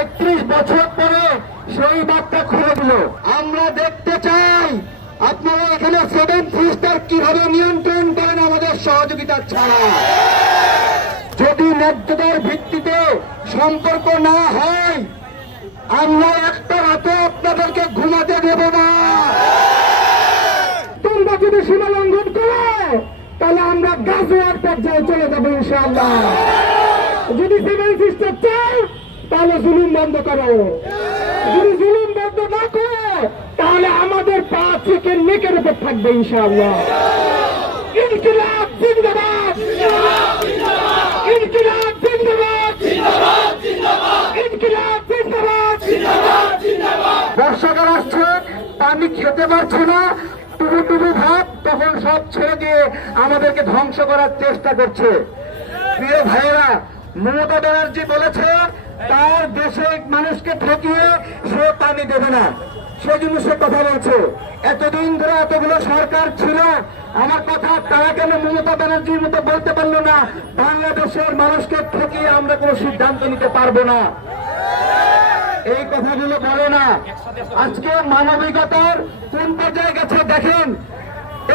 31 বছর পরে সেই বার্তা খুলে দিল। আমরা দেখতে চাই আপনারা এখানে 7 স্টার কিভাবে নিয়ন্ত্রণ করেন আমাদের সহযোগিতা ছাড়া। যদি ন্যায্যতার ভিত্তিতে সম্পর্ক না হয়, আমরা একটা রাতে আপনাদেরকে ঘুমাতে দেব না। তোমরা যদি সীমা লঙ্ঘন করো, তাহলে আমরা গাজওয়ার পর্যায়ে চলে যাবো ইনশাআল্লাহ। যদি 7 সিস্টার চাই, তাহলে জুলুম বন্ধ করো। যদি জুলুম বন্ধ না করো, তাহলে আমাদের পা থেকে নেকের উপর থাকবে ইনশাআল্লাহ। ইনকিলাব জিন্দাবাদ, ইনকিলাব জিন্দাবাদ, ইনকিলাব জিন্দাবাদ। বর্ষাকাল আসছে, পানি খেতে পারছে না, টুকু টুকু ভাব, তখন সব ছেড়ে দিয়ে আমাদেরকে ধ্বংস করার চেষ্টা করছে। প্রিয় ভাইয়েরা, মমতা ব্যানার্জি বলেছে তার দেশে মানুষকে ঠকিয়ে সে পানি দেবে না, সেজন্য সে কথা বলছে। এতদিন ধরে এতগুলো সরকার ছিল, আমার কথা তারা কেন মমতা ব্যানার্জির মতো বলতে পারলো না বাংলাদেশের মানুষকে ঠকিয়ে আমরা কোনো সিদ্ধান্ত নিতে পারবো না? এই কথাগুলো বলে না। আজকে মানবিকতার কোন পর্যায়ে গেছে দেখেন।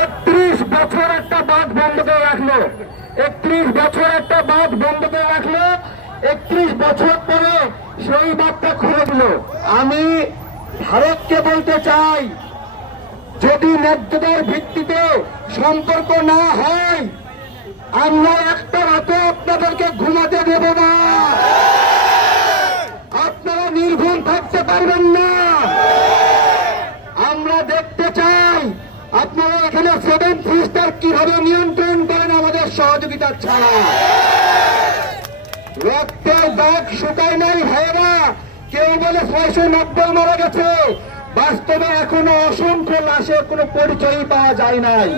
31 বছর একটা বাঁধ বন্ধ করে রাখলো, 31 বছর একটা বাঁধ বন্ধ করে রাখলো, 31 বছর পরে সেই বাঁধটা খুলে দিল। আমি ভারতকে বলতে চাই, যদি ন্যায্যতার ভিত্তিতে সম্পর্ক না হয়, আমরা একটা রাতে আপনাদেরকে ঘুমাতে দেব না। আপনারা নির্ঘুম থাকতে পারবেন না। আমরা দেখতে চাই আপনারা এখানে 7 স্টার কিভাবে নিয়ন্ত্রণ করেন আমাদের সহযোগিতা ছাড়া। রক্তের দাগ শুকায় নাই ভাইয়েরা। কেউ বলে 690 মারা গেছে, বাস্তবে এখনো অসংখ্য লাশের কোনো পরিচয়ই পাওয়া যায় নাই।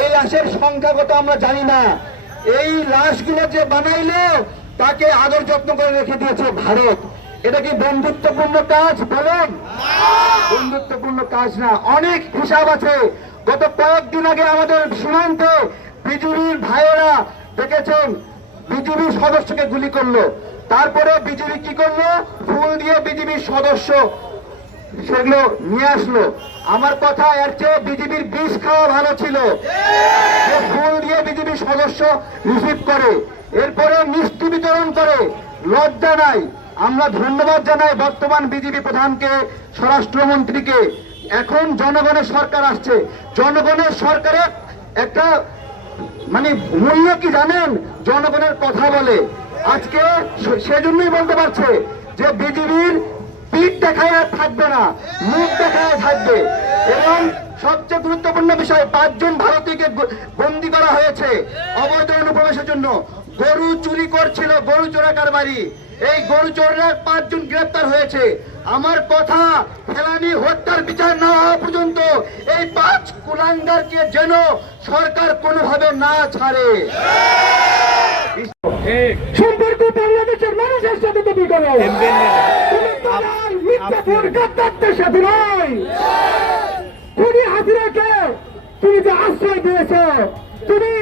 এই লাশের সংখ্যা কত আমরা জানি না। এই লাশগুলো যে বানাইলো তাকে আদর যত্ন করে রেখে দিয়েছে ভারত। এটা কি বন্ধুত্বপূর্ণ কাজ বলেন? বন্ধুত্বপূর্ণ কাজ না। অনেক হিসাব আছে। গত কয়েকদিন আগে আমাদের সীমান্তে বিজিবির ভাইয়েরা দেখেছেন, বিজিবির সদস্যকে গুলি করলো। তারপরে বিজিবি কি করলো? ফুল দিয়ে বিজিবির সদস্য সেগুলো নিয়ে আসলো। আমার কথা, এর চেয়ে বিজিবির বিষ খাওয়া ভালো ছিল। ফুল দিয়ে বিজিবির সদস্য রিসিভ করে, এরপরে মিষ্টি বিতরণ করে। লজ্জা নাই। আমরা ধন্যবাদ জানাই বর্তমান বিজেপি প্রধানকে, স্বরাষ্ট্রমন্ত্রীকে। এখন জনগণের সরকার আসছে, জনগণের সরকারের একটা মূল্য কি জানেন? জনগণের কথা বলে। আজকে সেজন্যই বলতে পারছে যে বিজেপির পিঠ দেখায় আর থাকবে না, মুখ দেখায় থাকবে। এবং সবচেয়ে গুরুত্বপূর্ণ বিষয়, 5 জন ভারতীয়কে বন্দী করা হয়েছে অবৈধ অনুপ্রবেশের জন্য। গরু চুরি করছিল, গরু চোরা কারবারি। এই গরু চোররা 5 জন গ্রেপ্তার হয়েছে। আমার কথা, ফেলানি হত্যার বিচার না হওয়া পর্যন্ত এই 5 কুলাঙ্গারকে যেন সরকার কোনোভাবে না ছাড়ে। সম্পর্ক বাংলাদেশের মানুষের সাথে তৈরি করো, মির্জাপুর গাদ্দারদের সাথে নয়। খুনি হাসিনাকে তুমি যে আশ্রয় দিয়েছ, তুমি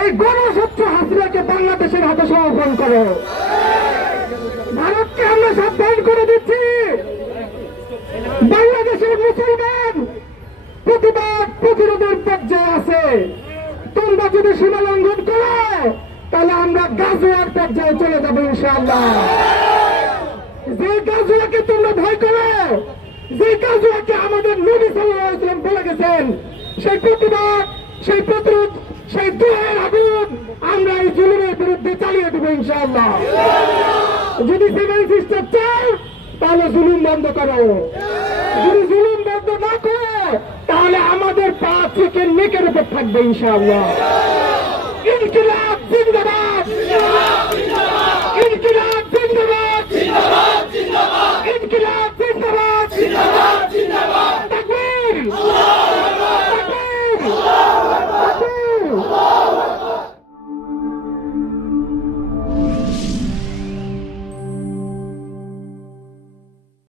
এই গণস্বচ্ছ হাসিনাকে বাংলাদেশের হাতে সমর্পণ করো। ভারতকে আমরা সাবধান করে দিচ্ছি, বাংলাদেশের মুসলমান প্রতিবাদ প্রতিরোধের পর্যায়ে আছে। তোমরা যদি সীমা লঙ্ঘন করো, তাহলে আমরা গাজওয়ার পর্যায়ে চলে যাবো ইনশাআল্লাহ। যে গাজওয়াকে তোমরা ভয় করো, যে গাজওয়াকে আমাদের নবী সাল্লাল্লাহু আলাইহি ওয়াসাল্লাম বলে গেছেন, সেই প্রতিবাদ, সেই প্রতিরোধ, সেই দুয়ের আগুন আমরা এই জুলুমের বিরুদ্ধে চালিয়ে দেবো ইনশাআল্লাহ। যদি 7 সিস্টার চাই, তাহলে জুলুম বন্ধ করো। যদি জুলুম বন্ধ না করো, তাহলে আমাদের পা থেকে নেকের উপর থাকবে ইনশাআল্লাহ। ইনকিলাব জিন্দাবাদ।